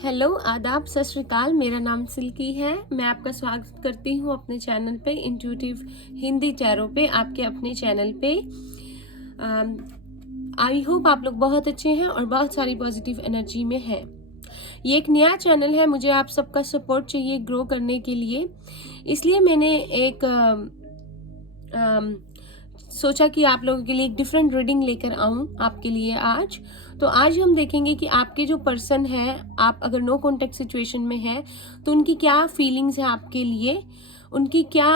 Hello, आदाब, सत श्री अकाल। मेरा नाम सिल्की है। मैं आपका स्वागत करती हूँ अपने चैनल पे इंट्यूटिव हिंदी टैरो पे, आपके अपने चैनल पे। आई होप आप लोग बहुत अच्छे हैं और बहुत सारी पॉजिटिव एनर्जी में हैं। ये एक नया चैनल है, मुझे आप सबका सपोर्ट चाहिए ग्रो करने के लिए, इसलिए मैंने एक सोचा कि आप लोगों के लिए एक डिफरेंट रीडिंग लेकर आऊं आपके लिए आज। तो आज हम देखेंगे कि आपके जो पर्सन है, आप अगर नो कॉन्टेक्ट सिचुएशन में है तो उनकी क्या फीलिंग्स है आपके लिए, उनकी क्या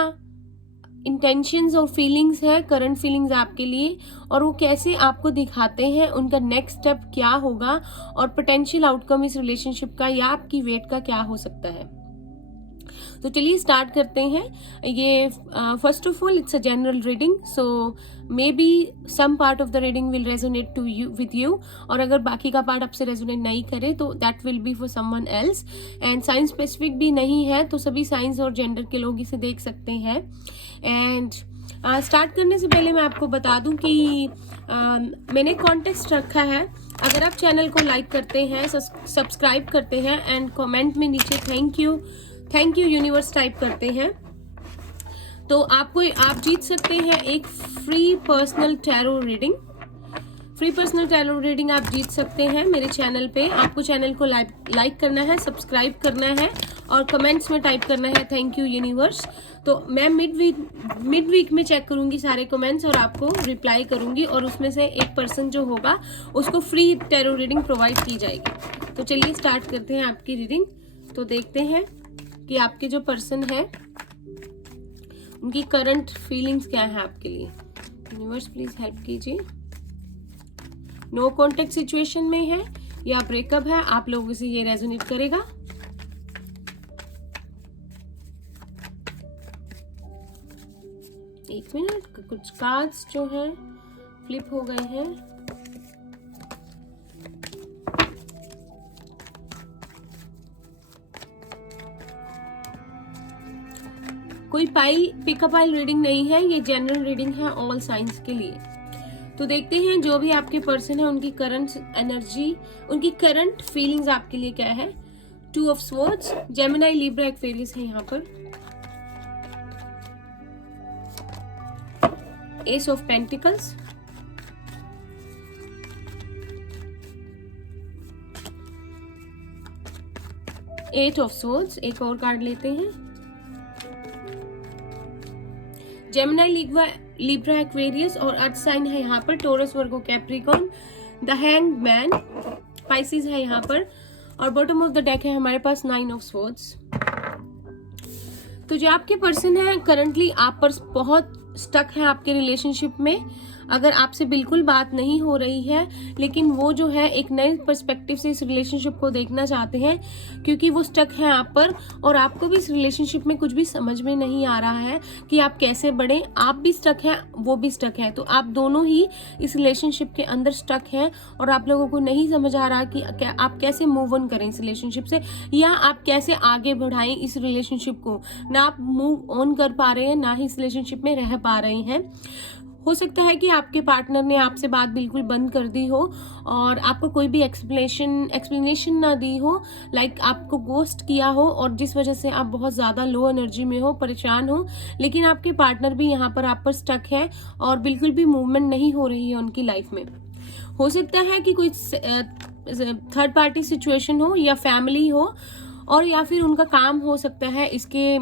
इंटेंशंस और फीलिंग्स है, करंट फीलिंग्स आपके लिए, और वो कैसे आपको दिखाते हैं, उनका नेक्स्ट स्टेप क्या होगा और पोटेंशियल आउटकम इस रिलेशनशिप का या आपकी वेट का क्या हो सकता है। तो चलिए स्टार्ट करते हैं। ये first of all it's a general reading, so maybe some part of the reading will resonate to you with you, और अगर बाकी का पार्ट आपसे रेजोनेट नहीं करे तो that will be for someone else. And science specific भी नहीं है, तो सभी साइंस और जेंडर के लोग इसे देख सकते हैं। एंड स्टार्ट करने से पहले मैं आपको बता दूं कि मैंने कॉन्टेक्स्ट रखा है। अगर आप चैनल को लाइक करते हैं, सब्सक्राइब करते हैं एंड कमेंट में नीचे थैंक यू यूनिवर्स टाइप करते हैं, तो आप जीत सकते हैं एक फ्री पर्सनल टैरो रीडिंग आप जीत सकते हैं मेरे चैनल पे। आपको चैनल को लाइक करना है, सब्सक्राइब करना है और कमेंट्स में टाइप करना है थैंक यू यूनिवर्स। तो मैं मिड वीक में चेक करूंगी सारे कमेंट्स और आपको रिप्लाई करूंगी, और उसमें से एक पर्सन जो होगा उसको फ्री टैरो रीडिंग प्रोवाइड की जाएगी। तो चलिए स्टार्ट करते हैं आपकी रीडिंग। तो देखते हैं कि आपके जो पर्सन है उनकी करंट फीलिंग्स क्या है आपके लिए। यूनिवर्स प्लीज हेल्प कीजिए। नो कॉन्टेक्ट सिचुएशन में है या ब्रेकअप है, आप लोगों से ये रेजोनेट करेगा। एक मिनट, कुछ कार्ड्स जो हैं फ्लिप हो गए हैं। कोई पिकअप आइल रीडिंग नहीं है, ये जनरल रीडिंग है ऑल साइंस के लिए। तो देखते हैं जो भी आपके पर्सन है उनकी करंट एनर्जी, उनकी करंट फीलिंग्स आपके लिए क्या है। 2 of swords, Gemini, Libra, Aquarius है यहाँ पर। Ace of pentacles, eight of swords. एक और कार्ड लेते हैं। जेमिनी, लिब्रा, एक्वेरियस और अर्थ साइन है यहाँ पर, Taurus, Virgo, Capricorn, the hanged man, Pisces है यहाँ पर, और बॉटम ऑफ द डेक है हमारे पास 9 ऑफ स्वॉर्ड्स। तो जो आपके पर्सन है करंटली आप पर बहुत स्टक है आपके रिलेशनशिप में। अगर आपसे बिल्कुल बात नहीं हो रही है, लेकिन वो जो है एक नए पर्सपेक्टिव से इस रिलेशनशिप को देखना चाहते हैं, क्योंकि वो स्टक है आप पर और आपको भी इस रिलेशनशिप में कुछ भी समझ में नहीं आ रहा है कि आप कैसे बढ़े। आप भी स्टक हैं, वो भी स्टक है, तो आप दोनों ही इस रिलेशनशिप के अंदर स्टक हैं और आप लोगों को नहीं समझ आ रहा कि आप कैसे मूव ऑन करें इस रिलेशनशिप से, या आप कैसे आगे बढ़ाएं इस रिलेशनशिप को। ना आप मूव ऑन कर पा रहे हैं, ना ही इस रिलेशनशिप में रह पा रहे हैं। हो सकता है कि आपके पार्टनर ने आपसे बात बिल्कुल बंद कर दी हो और आपको कोई भी एक्सप्लेनेशन ना दी हो, लाइक आपको गोस्ट किया हो, और जिस वजह से आप बहुत ज़्यादा लो एनर्जी में हो, परेशान हो। लेकिन आपके पार्टनर भी यहाँ पर आप पर स्टक है और बिल्कुल भी मूवमेंट नहीं हो रही है उनकी लाइफ में। हो सकता है कि कोई थर्ड पार्टी सिचुएशन हो या फैमिली हो, और या फिर उनका काम हो सकता है इसके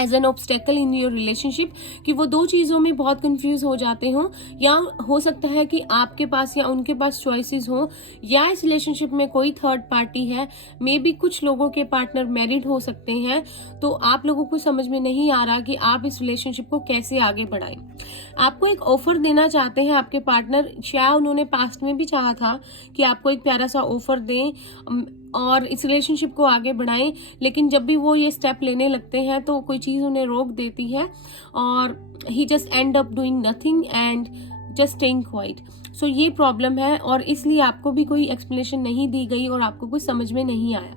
as an obstacle in your relationship, कि वो दो चीज़ों में बहुत कंफ्यूज हो जाते हों, या हो सकता है कि आपके पास या उनके पास चॉइसेस हों, या इस रिलेशनशिप में कोई थर्ड पार्टी है। मे बी कुछ लोगों के पार्टनर मैरिड हो सकते हैं, तो आप लोगों को समझ में नहीं आ रहा कि आप इस रिलेशनशिप को कैसे आगे बढ़ाएं। आपको एक ऑफर देना चाहते हैं आपके पार्टनर, शायद उन्होंने पास्ट में भी चाहा था कि आपको एक प्यारा सा ऑफर दें और इस रिलेशनशिप को आगे बढ़ाएं, लेकिन जब भी वो ये स्टेप लेने लगते हैं तो कोई चीज़ उन्हें रोक देती है और he just end up doing nothing and just staying quiet. So ये प्रॉब्लम है और इसलिए आपको भी कोई एक्सप्लेनेशन नहीं दी गई और आपको कुछ समझ में नहीं आया।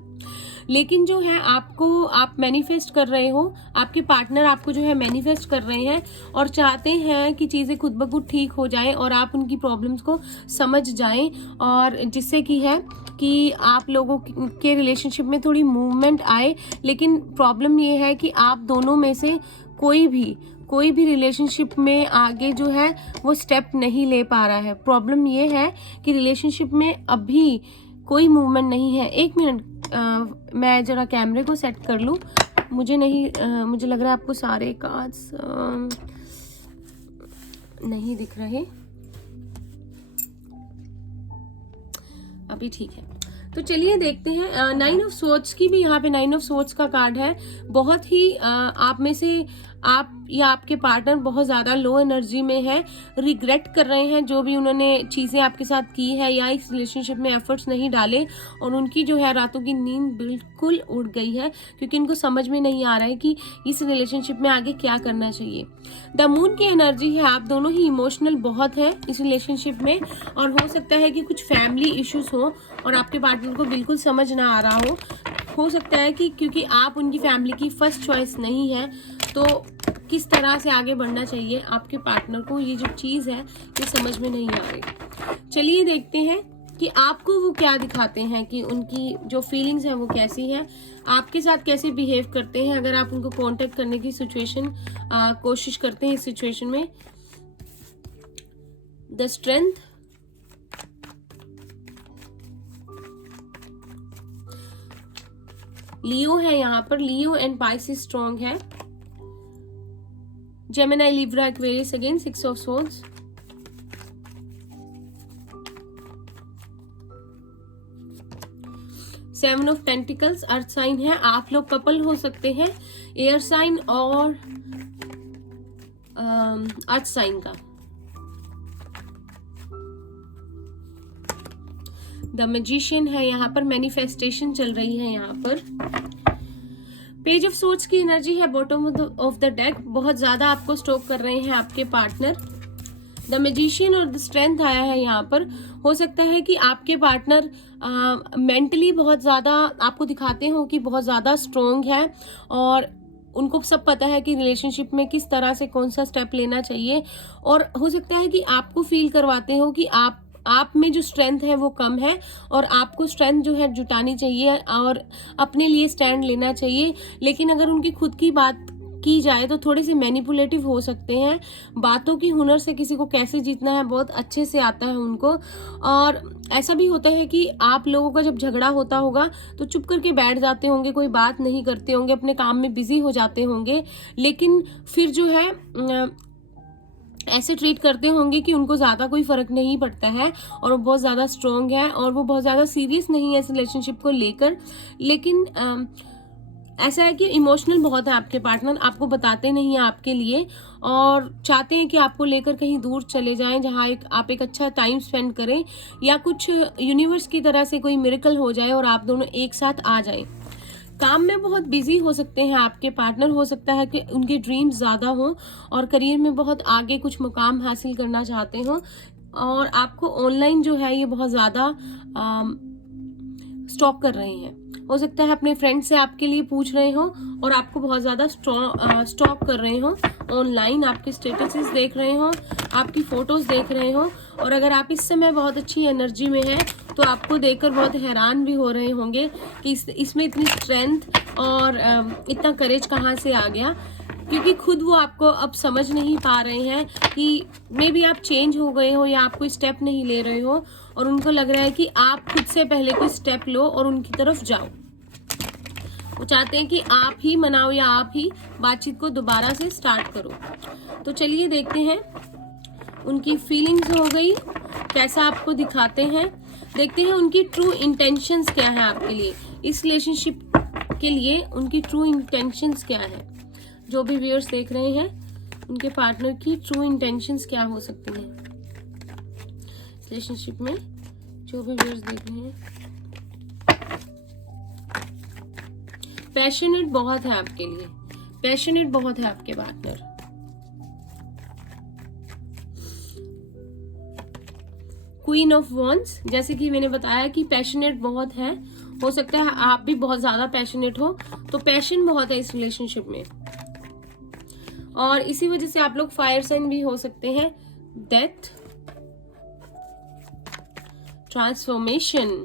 लेकिन जो है आपको, आप मैनिफेस्ट कर रहे हो, आपके पार्टनर आपको जो है मैनिफेस्ट कर रहे हैं और चाहते हैं कि चीज़ें खुद ब खुद ठीक हो जाएं और आप उनकी प्रॉब्लम्स को समझ जाएं, और जिससे कि है कि आप लोगों के रिलेशनशिप में थोड़ी मूवमेंट आए। लेकिन प्रॉब्लम ये है कि आप दोनों में से कोई भी रिलेशनशिप में आगे जो है वो स्टेप नहीं ले पा रहा है। प्रॉब्लम ये है कि रिलेशनशिप में अभी कोई मूवमेंट नहीं है। एक मिनट, मैं जरा कैमरे को सेट कर लूँ। मुझे लग रहा है आपको सारे कार्ड्स नहीं दिख रहे। अभी ठीक है, तो चलिए देखते हैं। 9 ऑफ सोर्ड्स की भी यहाँ पे 9 ऑफ सोर्ड्स का कार्ड है। बहुत ही आप में से आप या आपके पार्टनर बहुत ज़्यादा लो एनर्जी में है, रिग्रेट कर रहे हैं जो भी उन्होंने चीज़ें आपके साथ की है या इस रिलेशनशिप में एफर्ट्स नहीं डाले, और उनकी जो है रातों की नींद बिल्कुल उड़ गई है क्योंकि इनको समझ में नहीं आ रहा है कि इस रिलेशनशिप में आगे क्या करना चाहिए। द मून की एनर्जी है, आप दोनों ही इमोशनल बहुत है इस रिलेशनशिप में, और हो सकता है कि कुछ फैमिली इश्यूज हो और आपके पार्टनर को बिल्कुल समझ ना आ रहा हो सकता है कि क्योंकि आप उनकी फैमिली की फर्स्ट चॉइस नहीं है, तो किस तरह से आगे बढ़ना चाहिए आपके पार्टनर को, ये जो चीज़ है ये समझ में नहीं आ रही। चलिए देखते हैं कि आपको वो क्या दिखाते हैं, कि उनकी जो फीलिंग्स हैं वो कैसी है, आपके साथ कैसे बिहेव करते हैं अगर आप उनको कांटेक्ट करने की कोशिश करते हैं इस सिचुएशन में। द स्ट्रेंथ, लियो है यहाँ पर, लियो एंड पाइसेस स्ट्रॉन्ग है। Gemini, Libra, Aquarius again 6 of swords. Seven of pentacles, earth sign है, आप लोग कपल हो सकते हैं, एयर साइन और अर्थ साइन का। द मैजिशियन है यहाँ पर, मैनिफेस्टेशन चल रही है यहाँ पर। पेज ऑफ सोर्ड्स की एनर्जी है बॉटम ऑफ द डेक, बहुत ज्यादा आपको स्टॉक कर रहे हैं आपके पार्टनर। द मैजिशियन और द स्ट्रेंथ आया है यहाँ पर। हो सकता है कि आपके पार्टनर मेंटली बहुत ज्यादा आपको दिखाते हो कि बहुत ज्यादा स्ट्रोंग है और उनको सब पता है कि रिलेशनशिप में किस तरह से कौन सा स्टेप लेना चाहिए, और हो सकता है कि आपको फील करवाते हो कि आप में जो स्ट्रेंथ है वो कम है और आपको स्ट्रेंथ जो है जुटानी चाहिए और अपने लिए स्टैंड लेना चाहिए। लेकिन अगर उनकी खुद की बात की जाए तो थोड़े से मैनिपुलेटिव हो सकते हैं, बातों की हुनर से किसी को कैसे जीतना है बहुत अच्छे से आता है उनको। और ऐसा भी होता है कि आप लोगों का जब झगड़ा होता होगा तो चुप करके बैठ जाते होंगे, कोई बात नहीं करते होंगे, अपने काम में बिजी हो जाते होंगे, लेकिन फिर जो है ऐसे ट्रीट करते होंगे कि उनको ज्यादा कोई फर्क नहीं पड़ता है और वो बहुत ज्यादा स्ट्रोंग है और वो बहुत ज्यादा सीरियस नहीं है इस रिलेशनशिप को लेकर। लेकिन ऐसा है कि इमोशनल बहुत है आपके पार्टनर, आपको बताते नहीं है आपके लिए और चाहते हैं कि आपको लेकर कहीं दूर चले जाएं जहां आप एक अच्छा टाइम स्पेंड करें, या कुछ यूनिवर्स की तरह से कोई मिरेकल हो जाए और आप दोनों एक साथ आ जाएं। काम में बहुत बिजी हो सकते हैं आपके पार्टनर, हो सकता है कि उनके ड्रीम्स ज़्यादा हों और करियर में बहुत आगे कुछ मुकाम हासिल करना चाहते हो, और आपको ऑनलाइन जो है ये बहुत ज़्यादा स्टॉक कर रहे हैं। हो सकता है अपने फ्रेंड से आपके लिए पूछ रहे हो और आपको बहुत ज़्यादा स्टॉक कर रहे हो ऑनलाइन, आपके स्टेटसेस देख रहे हो, आपकी फोटोज देख रहे हो, और अगर आप इस समय बहुत अच्छी एनर्जी में हैं तो आपको देखकर बहुत हैरान भी हो रहे होंगे कि इसमें इतनी स्ट्रेंथ और इतना करेज कहाँ से आ गया, क्योंकि खुद वो आपको अब समझ नहीं पा रहे हैं कि मे बी आप चेंज हो गए हो या आप कोई स्टेप नहीं ले रहे हो, और उनको लग रहा है कि आप खुद से पहले कोई स्टेप लो और उनकी तरफ जाओ। वो चाहते हैं कि आप ही मनाओ या आप ही बातचीत को दोबारा से स्टार्ट करो। तो चलिए देखते हैं, उनकी फीलिंग्स हो गई, कैसा आपको दिखाते हैं, देखते हैं उनकी ट्रू इंटेंशंस क्या है आपके लिए, इस रिलेशनशिप के लिए उनकी ट्रू इंटेंशंस क्या है। जो भी व्यूअर्स देख रहे हैं, उनके पार्टनर की ट्रू इंटेंशंस क्या हो सकती हैं रिलेशनशिप में, जो भी व्यूअर्स देख रहे हैं। पैशनेट बहुत है आपके लिए, पैशनेट बहुत है आपके पार्टनर। क्वीन ऑफ वॉन्ड्स, जैसे कि मैंने बताया कि पैशनेट बहुत है, हो सकता है आप भी बहुत ज्यादा पैशनेट हो, तो पैशन बहुत है इस रिलेशनशिप में, और इसी वजह से आप लोग फायर साइन भी हो सकते हैं। Death, transformation,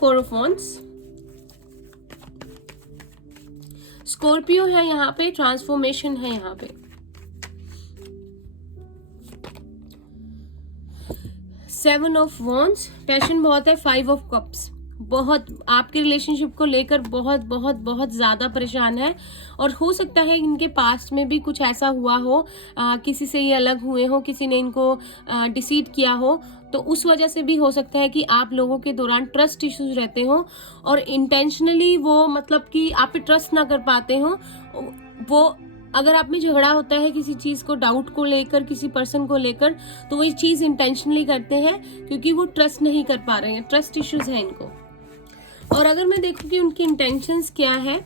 four of wands, Scorpio है यहाँ पे, ट्रांसफॉर्मेशन है यहाँ पे, सेवन ऑफ वॉन्ड्स, पैशन बहुत है, फाइव ऑफ कप्स, बहुत आपके रिलेशनशिप को लेकर बहुत बहुत बहुत ज्यादा परेशान है, और हो सकता है इनके पास्ट में भी कुछ ऐसा हुआ हो, किसी से ये अलग हुए हो, किसी ने इनको डिसीड किया हो, तो उस वजह से भी हो सकता है कि आप लोगों के दौरान ट्रस्ट इश्यूज रहते हो, और इंटेंशनली वो मतलब कि आप पे ट्रस्ट ना कर पाते हो। वो अगर आप में झगड़ा होता है किसी चीज को, डाउट को लेकर, किसी पर्सन को लेकर, तो वो ये चीज इंटेंशनली करते हैं क्योंकि वो ट्रस्ट नहीं कर पा रहे हैं, ट्रस्ट इश्यूज है इनको। और अगर मैं देखूं कि उनकी इंटेंशंस क्या है,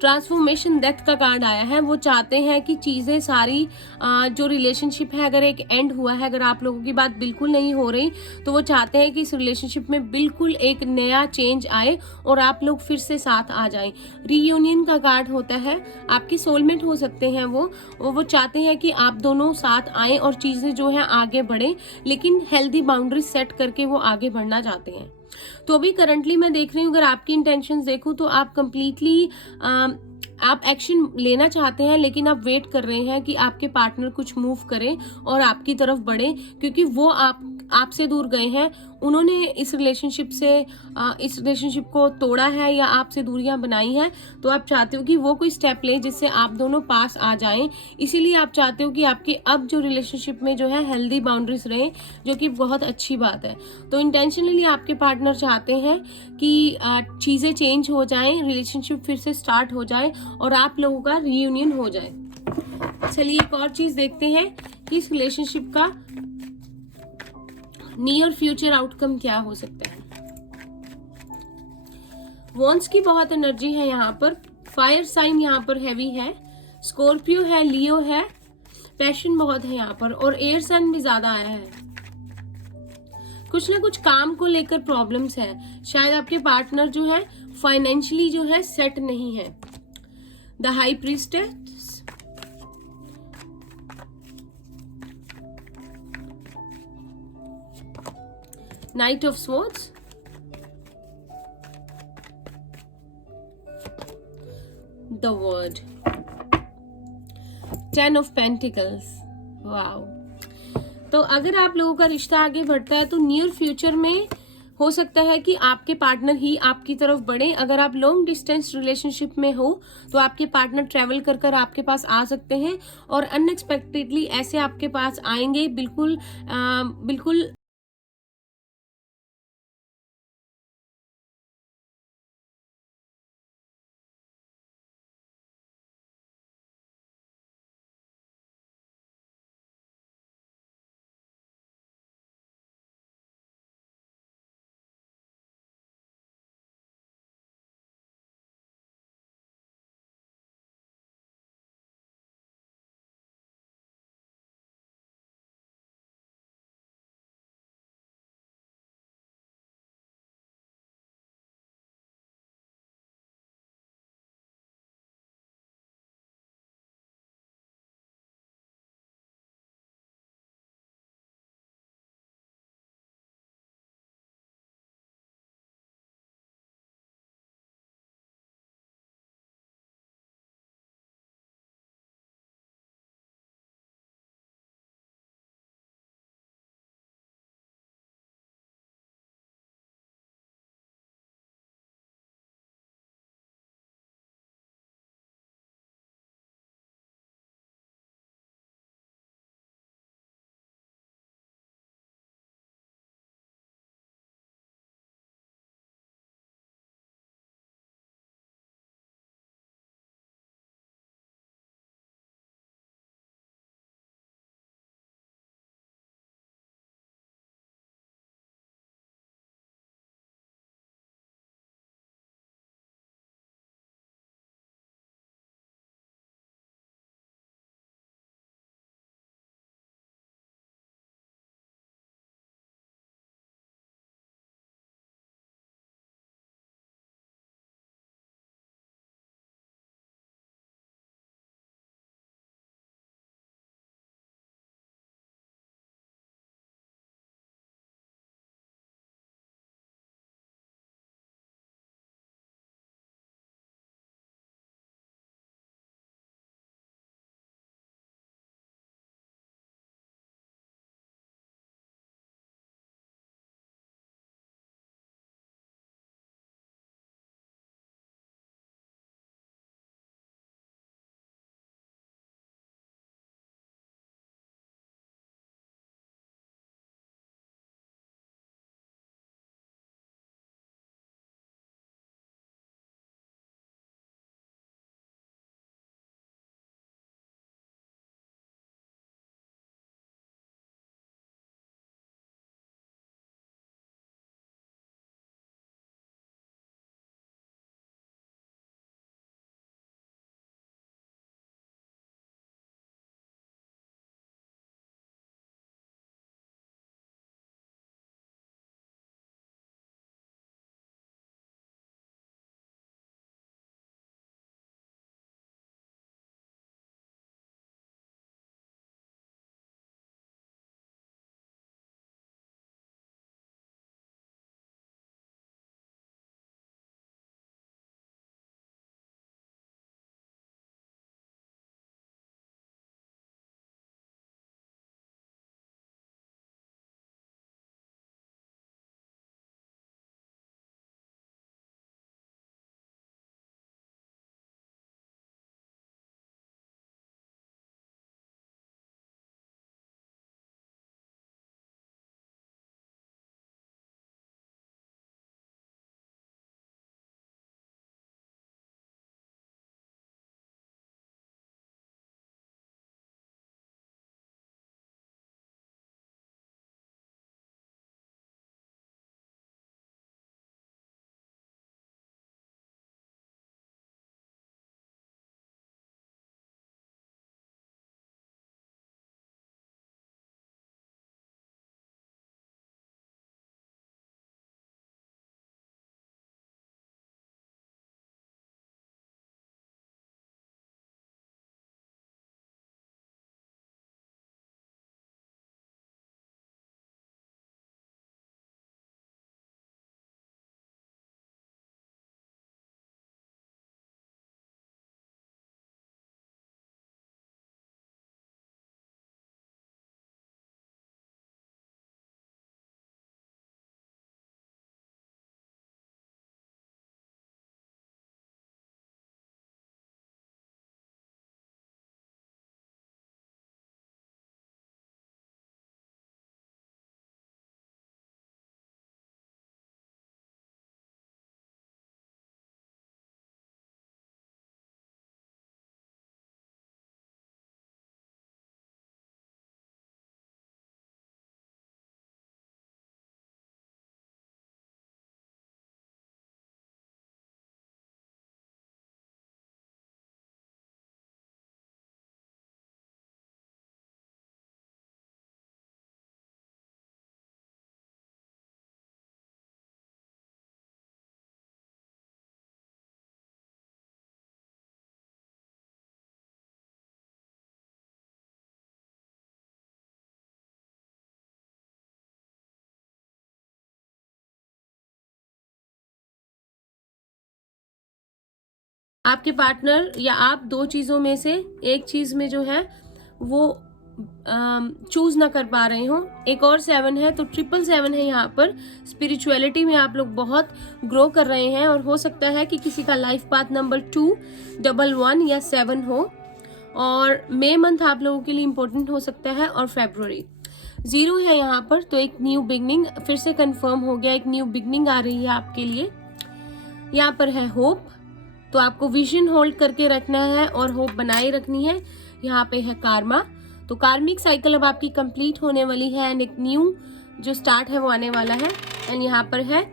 ट्रांसफॉर्मेशन, डेथ का कार्ड आया है। वो चाहते हैं कि चीजें सारी जो रिलेशनशिप है, अगर एक एंड हुआ है, अगर आप लोगों की बात बिल्कुल नहीं हो रही, तो वो चाहते हैं कि इस रिलेशनशिप में बिल्कुल एक नया चेंज आए और आप लोग फिर से साथ आ जाएं। रीयूनियन का कार्ड होता है, आपकी सोलमेट हो सकते हैं वो चाहते हैं कि आप दोनों साथ आएं और चीजें जो है आगे बढ़े, लेकिन हेल्दी बाउंड्री सेट करके वो आगे बढ़ना चाहते हैं। तो अभी करंटली मैं देख रही हूँ, अगर आपकी इंटेंशंस देखूं तो आप कंप्लीटली आप एक्शन लेना चाहते हैं, लेकिन आप वेट कर रहे हैं कि आपके पार्टनर कुछ मूव करें और आपकी तरफ बढ़े, क्योंकि वो आपसे दूर गए हैं, उन्होंने इस रिलेशनशिप को तोड़ा है या आपसे दूरियां बनाई हैं। तो आप चाहते हो कि वो कोई स्टेप ले जिससे आप दोनों पास आ जाएं, इसीलिए आप चाहते हो कि आपके अब जो रिलेशनशिप में जो है हेल्दी बाउंड्रीज रहे, जो कि बहुत अच्छी बात है। तो इंटेंशनली आपके पार्टनर चाहते हैं कि चीजें चेंज हो जाएं, रिलेशनशिप फिर से स्टार्ट हो जाए और आप लोगों का रीयूनियन हो जाए। चलिए एक और चीज देखते हैं कि इस रिलेशनशिप का नियर फ्यूचर आउटकम क्या हो सकता है। वॉन्ड्स की बहुत एनर्जी है यहाँ पर, फायर साइन यहाँ पर हैवी है, स्कॉर्पियो है, लियो है, पैशन बहुत है यहाँ पर, और एयर साइन भी ज्यादा आया है। कुछ ना कुछ काम को लेकर प्रॉब्लम्स है, शायद आपके पार्टनर जो है फाइनेंशियली जो है सेट नहीं है। The high priestess, night of swords, the word, 10 of pentacles. Wow. तो अगर आप लोगों का रिश्ता आगे बढ़ता है तो नियर फ्यूचर में हो सकता है कि आपके पार्टनर ही आपकी तरफ बढ़े। अगर आप लॉन्ग डिस्टेंस रिलेशनशिप में हो तो आपके पार्टनर ट्रेवल कर कर आपके पास आ सकते हैं और अनएक्सपेक्टेडली ऐसे आपके पास आएंगे, बिल्कुल आपके पार्टनर या आप दो चीज़ों में से एक चीज़ में जो है वो चूज ना कर पा रहे हो। एक और 7 है, तो 777 है यहाँ पर। स्पिरिचुअलिटी में आप लोग बहुत ग्रो कर रहे हैं और हो सकता है कि किसी का लाइफ पाथ नंबर 2, 11 या 7 हो। और मई मंथ आप लोगों के लिए इम्पोर्टेंट हो सकता है और फेब्रुअरी। 0 है यहाँ पर, तो एक न्यू बिगनिंग फिर से कंफर्म हो गया, एक न्यू बिगनिंग आ रही है आपके लिए। यहाँ पर है होप, तो आपको विजन होल्ड करके रखना है और होप बनाए रखनी है। यहाँ पे है कार्मा, तो कार्मिक साइकिल अब आपकी कंप्लीट होने वाली है एंड एक न्यू जो स्टार्ट है वो आने वाला है। एंड यहाँ पर है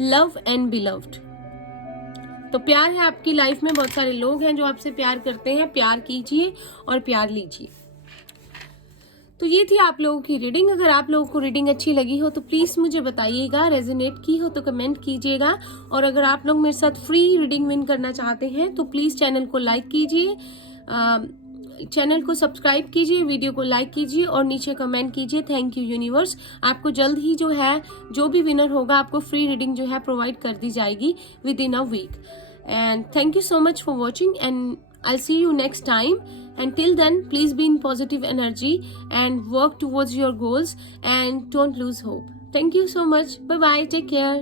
लव एंड बिलव्ड, तो प्यार है आपकी लाइफ में। बहुत सारे लोग हैं जो आपसे प्यार करते हैं, प्यार कीजिए और प्यार लीजिए। तो ये थी आप लोगों की रीडिंग। अगर आप लोगों को रीडिंग अच्छी लगी हो तो प्लीज़ मुझे बताइएगा, रेजोनेट की हो तो कमेंट कीजिएगा। और अगर आप लोग मेरे साथ फ्री रीडिंग विन करना चाहते हैं तो प्लीज़ चैनल को लाइक कीजिए, चैनल को सब्सक्राइब कीजिए, वीडियो को लाइक कीजिए और नीचे कमेंट कीजिए थैंक यू यूनिवर्स। आपको जल्द ही जो है जो भी विनर होगा आपको फ्री रीडिंग जो है प्रोवाइड कर दी जाएगी within a week. And thank you so much for watching and I'll see you next time. Until then, please be in positive energy and work towards your goals and don't lose hope. Thank you so much. Bye bye. Take care.